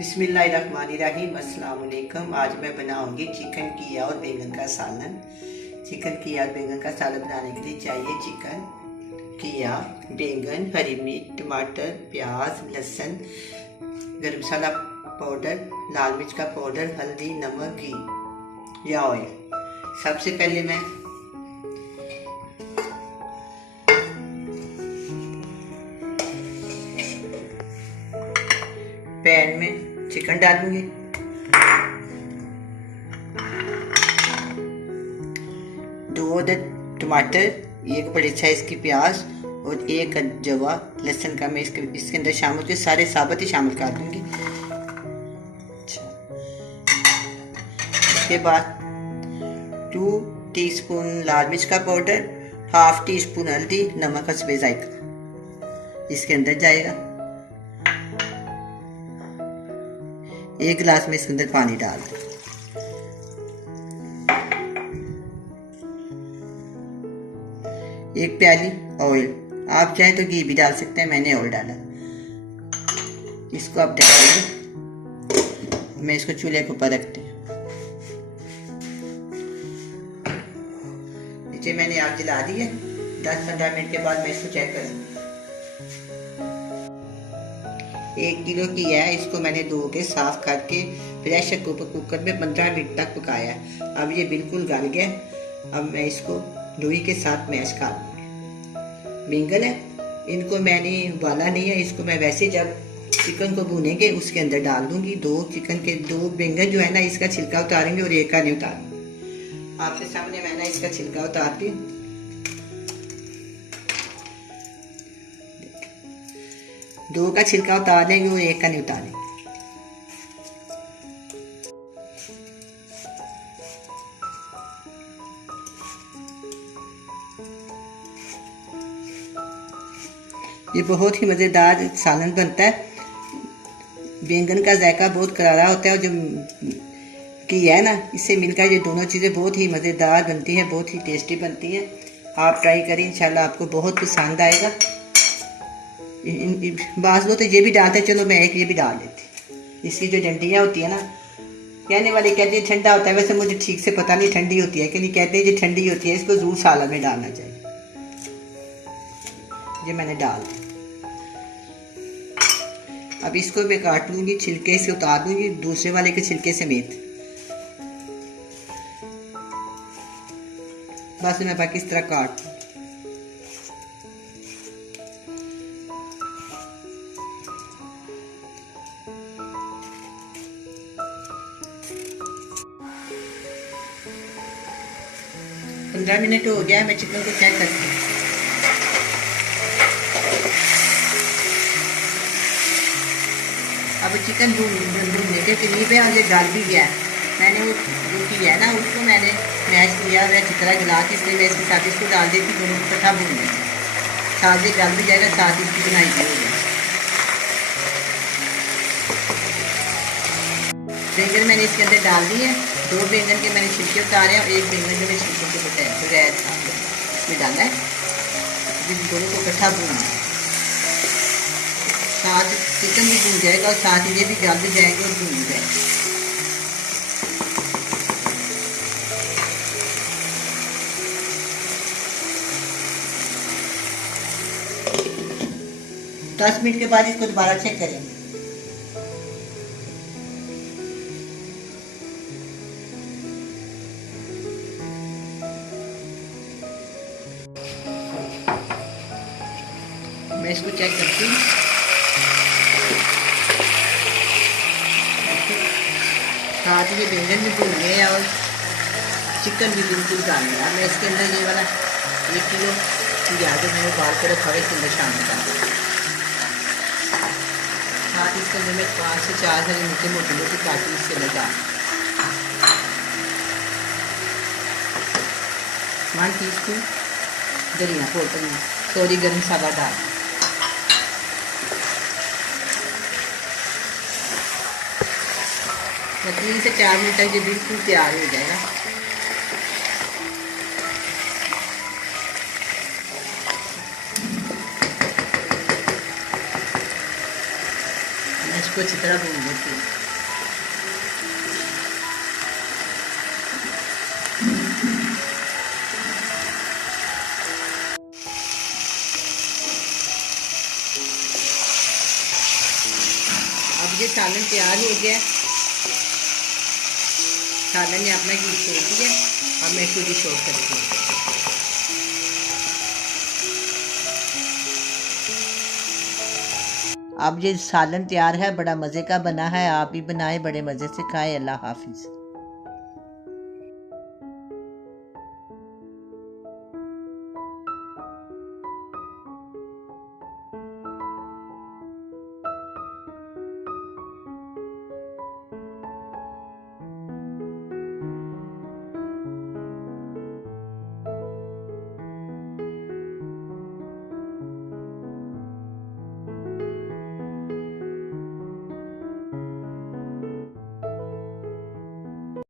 बिस्मिल्लाहिर्रहमानिर्रहीम। अस्सलाम वालेकुम। आज मैं बनाऊंगी चिकन कीया और बैंगन का सालन। चिकन कीया और बैंगन का सालन बनाने के लिए चाहिए चिकन, कीया, बैंगन, हरी मिर्च, टमाटर, प्याज, लहसुन, गरम मसाला पाउडर, लाल मिर्च का पाउडर, हल्दी, नमक, घी या ऑयल। सबसे पहले मैं पैन में चिकन डालूंगी। दो अदद टमाटर, एक बड़े साइज की प्याज और एक जवा लहसुन का मैं इसके अंदर शामिल के सारे साबुत ही शामिल कर दूंगी। इसके बाद 2 टीस्पून लाल मिर्च का पाउडर, हाफ टी स्पून हल्दी, नमक हस्बे जायका इसके अंदर जाएगा। 1 गिलास में इसके अंदर पानी डाल दें। एक प्याली ऑयल, आप चाहें तो घी भी डाल सकते हैं, मैंने ऑयल डाला। इसको आप डालेंगे। मैं इसको चूल्हे के ऊपर रखते हैं। नीचे मैंने आग जला दी है। 10-15 मिनट के बाद मैं इसको चेक करूंगी। 1 किलो की है, इसको मैंने धो के साफ करके प्रेशर कुकर में 15 मिनट तक पकाया। अब ये बिल्कुल गल गया। अब मैं इसको लोई के साथ मैश कर लूँगी। बैंगन है, इनको मैंने उबाला नहीं है, इसको मैं वैसे जब चिकन को भूनेंगे उसके अंदर डाल दूंगी। 2 बैंगन जो है ना, इसका छिलका उतारेंगे और एक का नहीं उतारेंगे। आपके सामने मैंने इसका छिलका उतार दी। 2 का छिलका उतार लेंगे और 1 का नहीं उतारेंगे। ये बहुत ही मज़ेदार सालन बनता है। बैंगन का जायका बहुत करारा होता है और जो कीया है ना, इससे मिलकर ये दोनों चीज़ें बहुत ही मज़ेदार बनती हैं, बहुत ही टेस्टी बनती हैं। आप ट्राई करें, इंशाल्लाह आपको बहुत पसंद आएगा। बाज़ लोग तो ये भी डालते हैं, चलो मैं एक ये भी डाल देती। इसकी जो डंडियाँ होती है ना, कहने वाले कहते हैं ठंडा होता है, वैसे मुझे ठीक से पता नहीं ठंडी होती है कि नहीं। कहते हैं ये ठंडी होती है, इसको ज़रूर सालन में डालना चाहिए। ये मैंने डाल दी। अब इसको मैं काट लूँगी, छिलके से उतार दूँगी, दूसरे वाले के छिलके समेत। बस मैं बाकी इस तरह काट 15 मिनट हो गया। मैं चिकन को चेक करती हूँ। अब चिकन भूनने के करीब है और ये गल भी गया। मैंने वो जो किया है ना, उसको मैंने मैश किया हुआ चिकरा गला के, इसलिए मैं इसके साथ इसको डाल देती, दोनों को इकट्ठा भून लेंगे। साथ ही गल भी जाएगा, साथ इसकी बनाई भी हो जाएगी। बैंगन मैंने इसके अंदर डाल दी है। 2 बैंगन के मैंने छिलके उतारे हैं और 1 बैंगन जो मैंने छिलके के बगैर इसमें डाला है। दोनों को इकट्ठा भूनना है। साथ चिकन भी भून जाएगा और साथ ही ये भी गल भी जाएंगे और भून जाएंगे। दस मिनट के बाद इसको दोबारा चेक करेंगे। मैं इसको चेक करती हूँ। साथ ही बैंगन भी भून गए और चिकन भी बिल्कुल डाल दिया। मैं इसके अंदर ये वाला 1 किलो कीया जो मैंने उबाल कर रखा है इसके अंदर शामिल कर दूँ। साथ ही इसके अंदर मैं 5 से 4 हरी मिर्चें मोटी मोटी काटी इसके अंदर डाल 1 टीस्पून धनिया पाउडर, सॉरी गरम मसाला डाल। मैं 3 से 4 मिनट तक ये बिल्कुल तैयार हो जाएगा। इसको अच्छी तरह भून लेती हूँ। अब ये सालन तैयार हो गया। सालन ने अपना घी छोड़ दिया। अब मैं इसको डिश ऑफ करती हूँ। अब ये सालन तैयार है, बड़ा मज़े का बना है। आप भी बनाएं, बड़े मज़े से खाएं। अल्लाह हाफिज़।